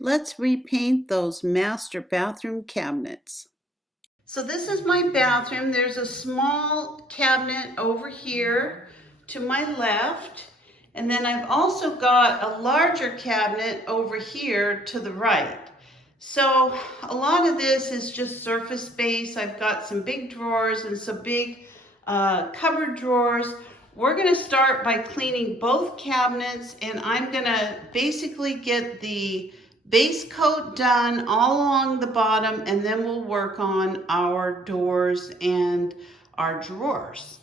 Let's repaint those master bathroom cabinets. So this is my bathroom. There's a small cabinet over here to my left. And then I've also got a larger cabinet over here to the right. So a lot of this is just surface space. I've got some big drawers and some big cupboard drawers. We're gonna start by cleaning both cabinets, and I'm gonna basically get the base coat done all along the bottom, and then we'll work on our doors and our drawers.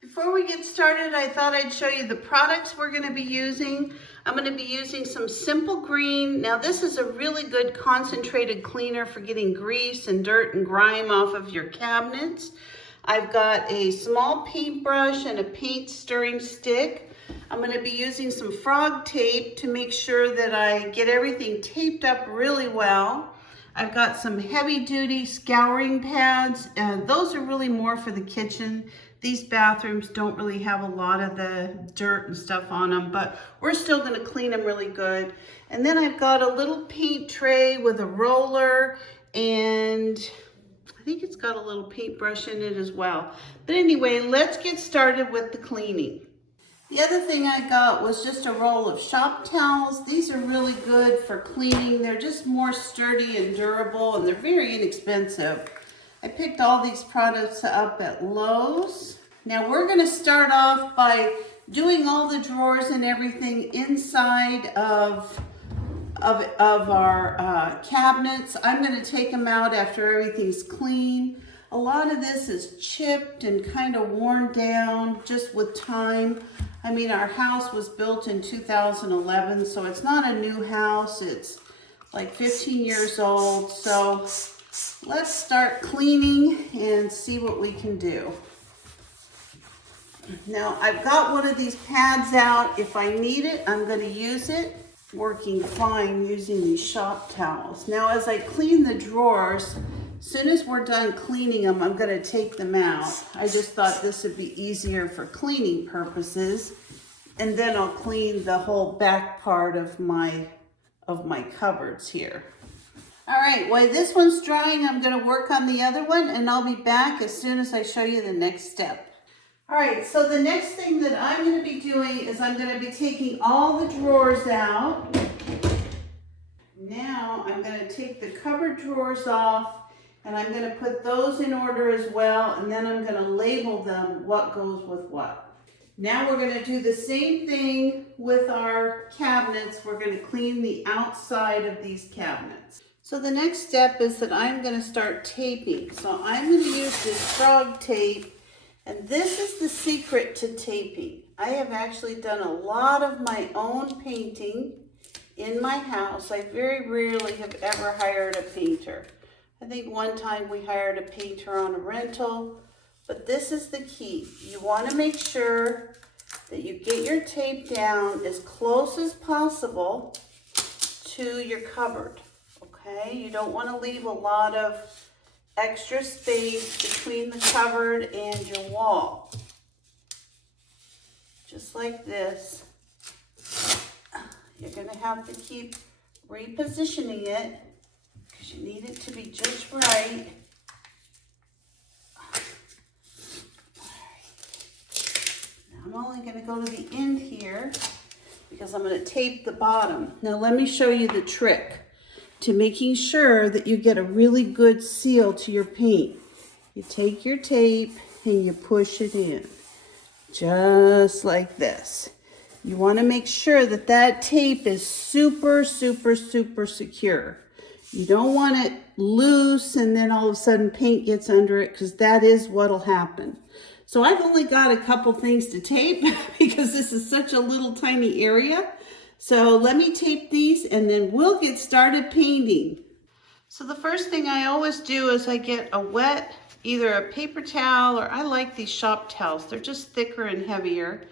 Before we get started, I thought I'd show you the products we're going to be using. I'm going to be using some Simple Green. Now this is a really good concentrated cleaner for getting grease and dirt and grime off of your cabinets. I've got a small paintbrush and a paint stirring stick. I'm going to be using some frog tape to make sure that I get everything taped up really well. I've got some heavy duty scouring pads. Those are really more for the kitchen. These bathrooms don't really have a lot of the dirt and stuff on them, but we're still going to clean them really good. And then I've got a little paint tray with a roller, and I think it's got a little paintbrush in it as well. But anyway, let's get started with the cleaning. The other thing I got was just a roll of shop towels. These are really good for cleaning. They're just more sturdy and durable, and they're very inexpensive. I picked all these products up at Lowe's. Now we're going to start off by doing all the drawers and everything inside of our cabinets. I'm going to take them out after everything's clean. A lot of this is chipped and kind of worn down just with time. I mean, our house was built in 2011, so it's not a new house. It's like 15 years old. So let's start cleaning and see what we can do. Now, I've got one of these pads out. If I need it, I'm going to use it. Working fine using these shop towels. Now, as I clean the drawers, as soon as we're done cleaning them, I'm going to take them out. I just thought this would be easier for cleaning purposes. And then I'll clean the whole back part of my cupboards here. All right, while this one's drying, I'm going to work on the other one, and I'll be back as soon as I show you the next step. All right, so the next thing that I'm going to be doing is I'm going to be taking all the drawers out. Now I'm going to take the cupboard drawers off, and I'm going to put those in order as well, and then I'm going to label them what goes with what. Now we're going to do the same thing with our cabinets. We're going to clean the outside of these cabinets. So the next step is that I'm going to start taping. So I'm going to use this frog tape. And this is the secret to taping. I have actually done a lot of my own painting in my house. I very rarely have ever hired a painter. I think one time we hired a painter on a rental, but this is the key. You want to make sure that you get your tape down as close as possible to your cupboard, okay? You don't want to leave a lot of extra space between the cupboard and your wall. Just like this. You're going to have to keep repositioning it because you need it to be just right. Now I'm only going to go to the end here because I'm going to tape the bottom. Now let me show you the trick to making sure that you get a really good seal to your paint. You take your tape and you push it in, just like this. You want to make sure that that tape is super, super, super secure. You don't want it loose and then all of a sudden paint gets under it, because that is what'll happen. So I've only got a couple things to tape because this is such a little tiny area. So let me tape these and then we'll get started painting. So the first thing I always do is I get a wet, either a paper towel, or I like these shop towels. They're just thicker and heavier.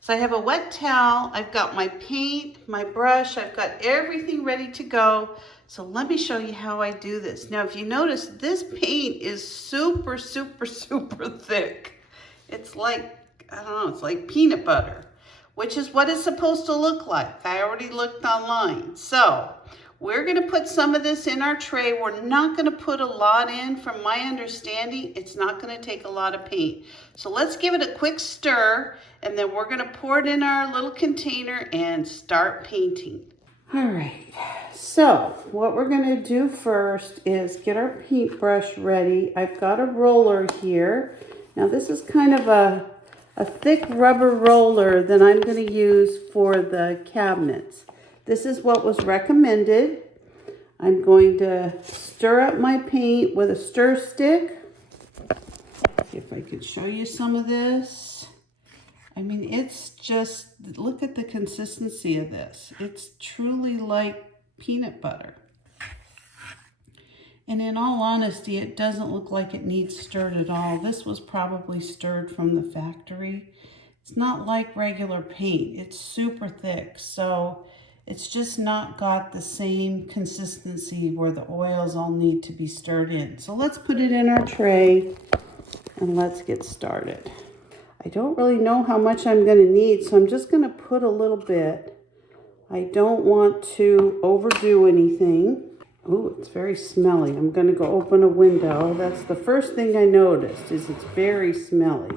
So I have a wet towel, I've got my paint, my brush, I've got everything ready to go. So let me show you how I do this. Now if you notice, this paint is super, super, super thick. It's like, I don't know, it's like peanut butter, which is what it's supposed to look like. I already looked online. So We're going to put some of this in our tray. We're not going to put a lot in. From my understanding, it's not going to take a lot of paint. So let's give it a quick stir, and then we're going to pour it in our little container and start painting. All right, so what we're going to do first is get our paintbrush ready. I've got a roller here. Now this is kind of a thick rubber roller that I'm going to use for the cabinets. This is what was recommended. I'm going to stir up my paint with a stir stick. See if I could show you some of this. I mean, it's just, look at the consistency of this. It's truly like peanut butter. And in all honesty, it doesn't look like it needs stirred at all. This was probably stirred from the factory. It's not like regular paint. It's super thick, so it's just not got the same consistency where the oils all need to be stirred in. So let's put it in our tray and let's get started. I don't really know how much I'm going to need, so I'm just going to put a little bit. I don't want to overdo anything. Oh, it's very smelly. I'm going to go open a window. That's the first thing I noticed, is it's very smelly.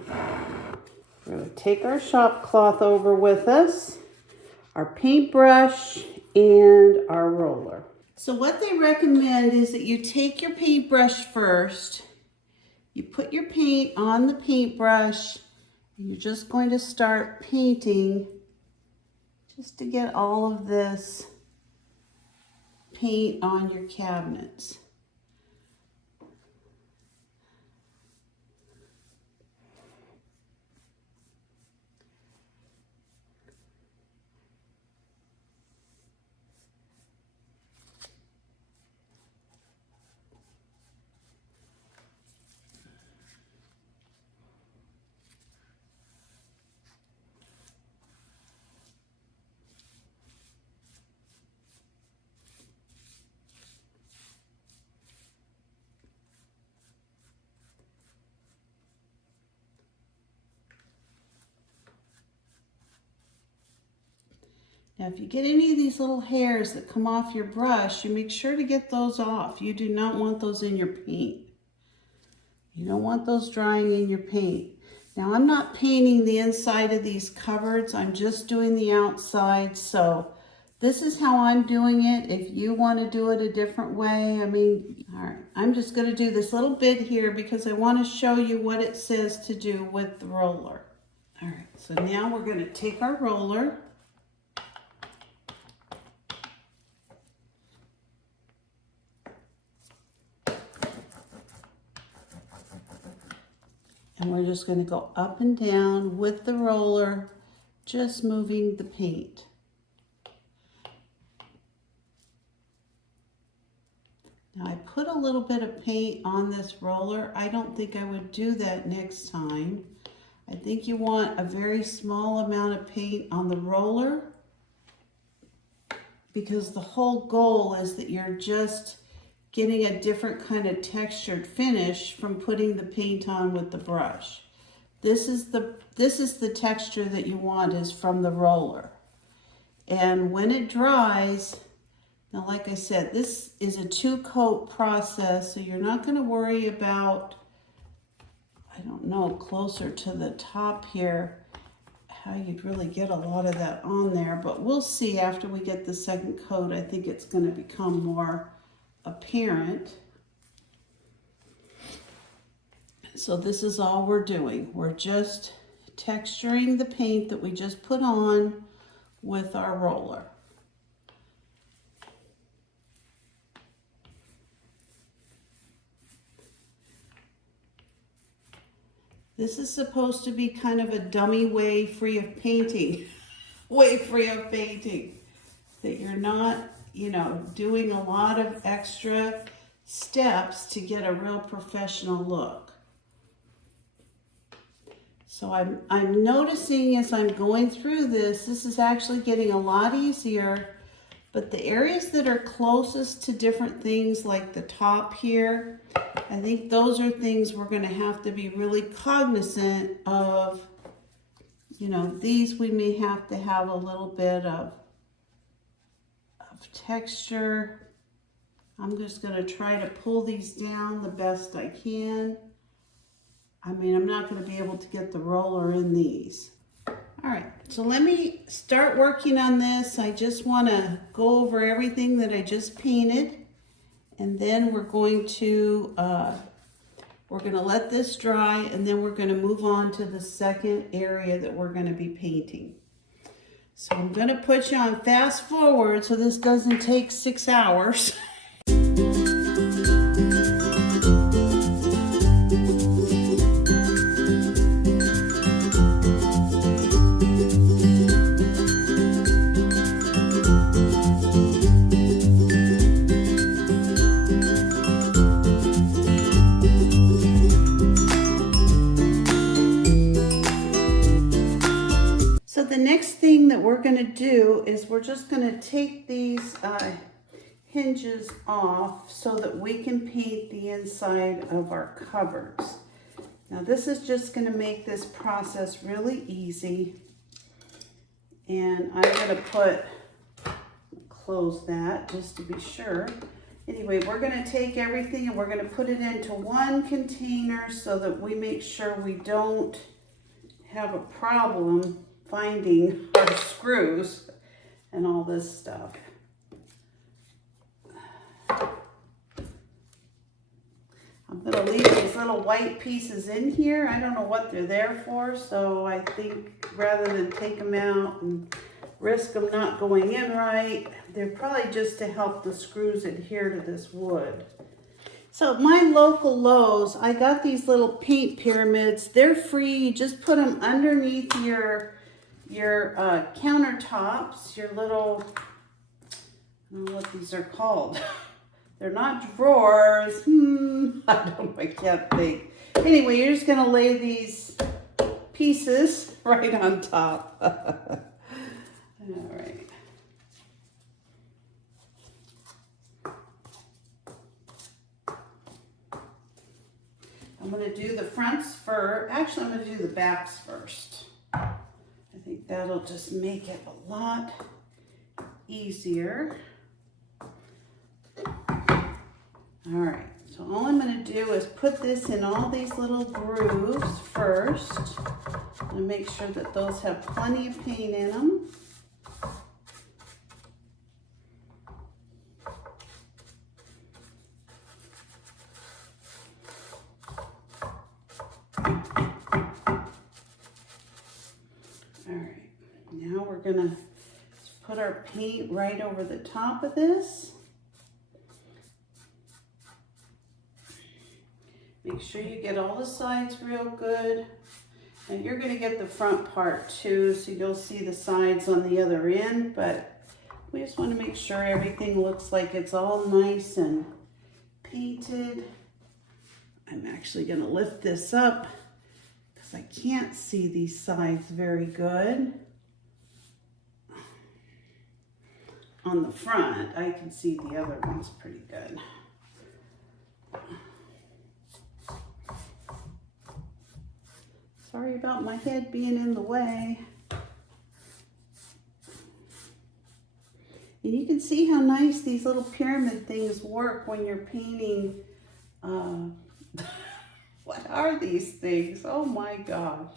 We're going to take our shop cloth over with us, our paintbrush, and our roller. So what they recommend is that you take your paintbrush first, you put your paint on the paintbrush, and you're just going to start painting just to get all of this paint on your cabinets. Now, if you get any of these little hairs that come off your brush, you make sure to get those off. You do not want those in your paint. You don't want those drying in your paint. Now, I'm not painting the inside of these cupboards. I'm just doing the outside. So this is how I'm doing it. If you want to do it a different way, I mean, all right, I'm just going to do this little bit here because I want to show you what it says to do with the roller. All right, so now we're going to take our roller. And we're just going to go up and down with the roller, just moving the paint. Now I put a little bit of paint on this roller. I don't think I would do that next time. I think you want a very small amount of paint on the roller because the whole goal is that you're just getting a different kind of textured finish from putting the paint on with the brush. This is the texture that you want, is from the roller. And when it dries, now like I said, this is a 2-coat process, so you're not going to worry about, I don't know, closer to the top here, how you'd really get a lot of that on there, but we'll see after we get the second coat. I think it's going to become more apparent. So this is all we're doing. We're just texturing the paint that we just put on with our roller. This is supposed to be kind of a dummy way free of painting. Way free of painting. That you're not, you know, doing a lot of extra steps to get a real professional look. So I'm noticing as I'm going through this is actually getting a lot easier, but the areas that are closest to different things like the top here, I think those are things we're going to have to be really cognizant of. You know, these we may have to have a little bit of of texture. I'm just going to try to pull these down the best I can. I mean, I'm not going to be able to get the roller in these. All right, so let me start working on this. I just want to go over everything that I just painted, and then we're going to let this dry, and then we're going to move on to the second area that we're going to be painting. So I'm going to put you on fast forward so this doesn't take 6 hours. So the next thing that we're going to do is we're just going to take these hinges off so that we can paint the inside of our cupboards. Now this is just going to make this process really easy. And I'm going to close that just to be sure. Anyway, we're going to take everything and we're going to put it into one container so that we make sure we don't have a problem finding our screws and all this stuff. I'm going to leave these little white pieces in here. I don't know what they're there for, so I think rather than take them out and risk them not going in right, they're probably just to help the screws adhere to this wood. So at my local Lowe's, I got these little paint pyramids. They're free. You just put them underneath your countertops, your little, I don't know what these are called. They're not drawers. I can't think. Anyway, you're just going to lay these pieces right on top. All right. I'm going to do the fronts first. Actually, I'm going to do the backs first. I think that'll just make it a lot easier. All right, so all I'm going to do is put this in all these little grooves first and make sure that those have plenty of paint in them. We're gonna put our paint right over the top of this. Make sure you get all the sides real good. And you're gonna get the front part too, so you'll see the sides on the other end, but we just wanna make sure everything looks like it's all nice and painted. I'm actually gonna lift this up because I can't see these sides very good. On the front, I can see the other ones pretty good. Sorry about my head being in the way. And you can see how nice these little pyramid things work when you're painting. What are these things? Oh my gosh.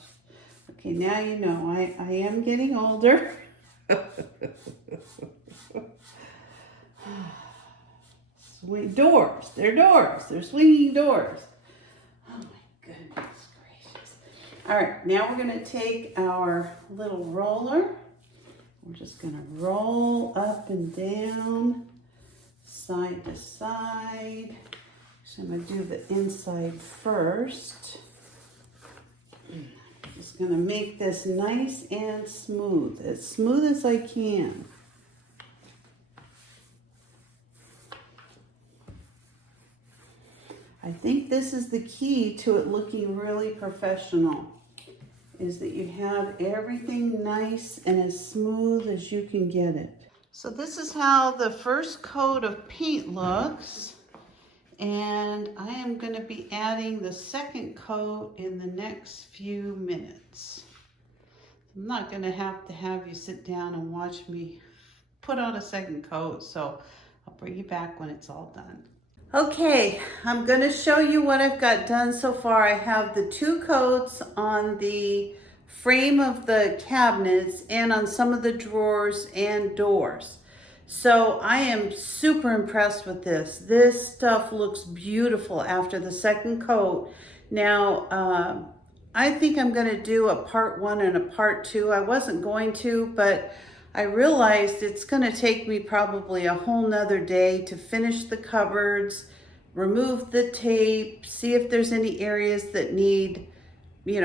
Okay, now you know, I am getting older. Doors, they're doors, they're swinging doors. Oh my goodness gracious. All right, now we're gonna take our little roller. We're just gonna roll up and down, side to side. So I'm gonna do the inside first. Just gonna make this nice and smooth as I can. I think this is the key to it looking really professional, is that you have everything nice and as smooth as you can get it. So this is how the first coat of paint looks, and I am going to be adding the second coat in the next few minutes. I'm not going to have you sit down and watch me put on a second coat, so I'll bring you back when it's all done. Okay, I'm going to show you what I've got done so far. I have the 2 coats on the frame of the cabinets and on some of the drawers and doors. So I am super impressed with this. This stuff looks beautiful after the second coat. Now, I think I'm going to do a part 1 and a part 2. I wasn't going to, but I realized it's going to take me probably a whole nother day to finish the cupboards, remove the tape, see if there's any areas that need,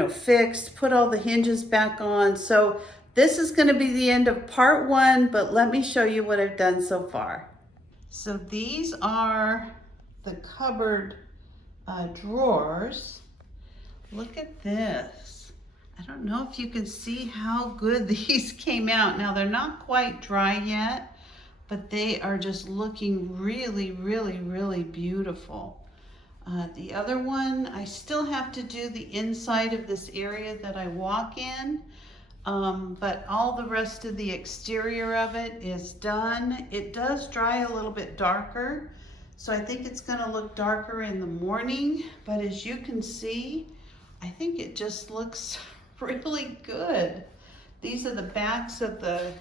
fixed, put all the hinges back on. So this is going to be the end of part 1, but let me show you what I've done so far. So these are the cupboard drawers. Look at this. I don't know if you can see how good these came out. Now they're not quite dry yet, but they are just looking really, really, really beautiful. The other one, I still have to do the inside of this area that I walk in, but all the rest of the exterior of it is done. It does dry a little bit darker, so I think it's gonna look darker in the morning, but as you can see, I think it just looks really good. These are the backs of the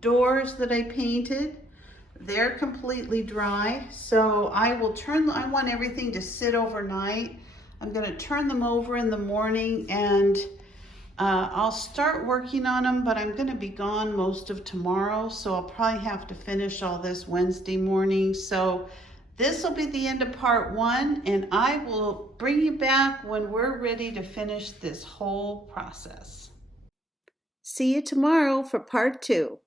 doors that I painted. They're completely dry, so I want everything to sit overnight. I'm gonna turn them over in the morning and I'll start working on them, but I'm gonna be gone most of tomorrow, so I'll probably have to finish all this Wednesday morning. So this will be the end of part 1, and I will bring you back when we're ready to finish this whole process. See you tomorrow for part 2.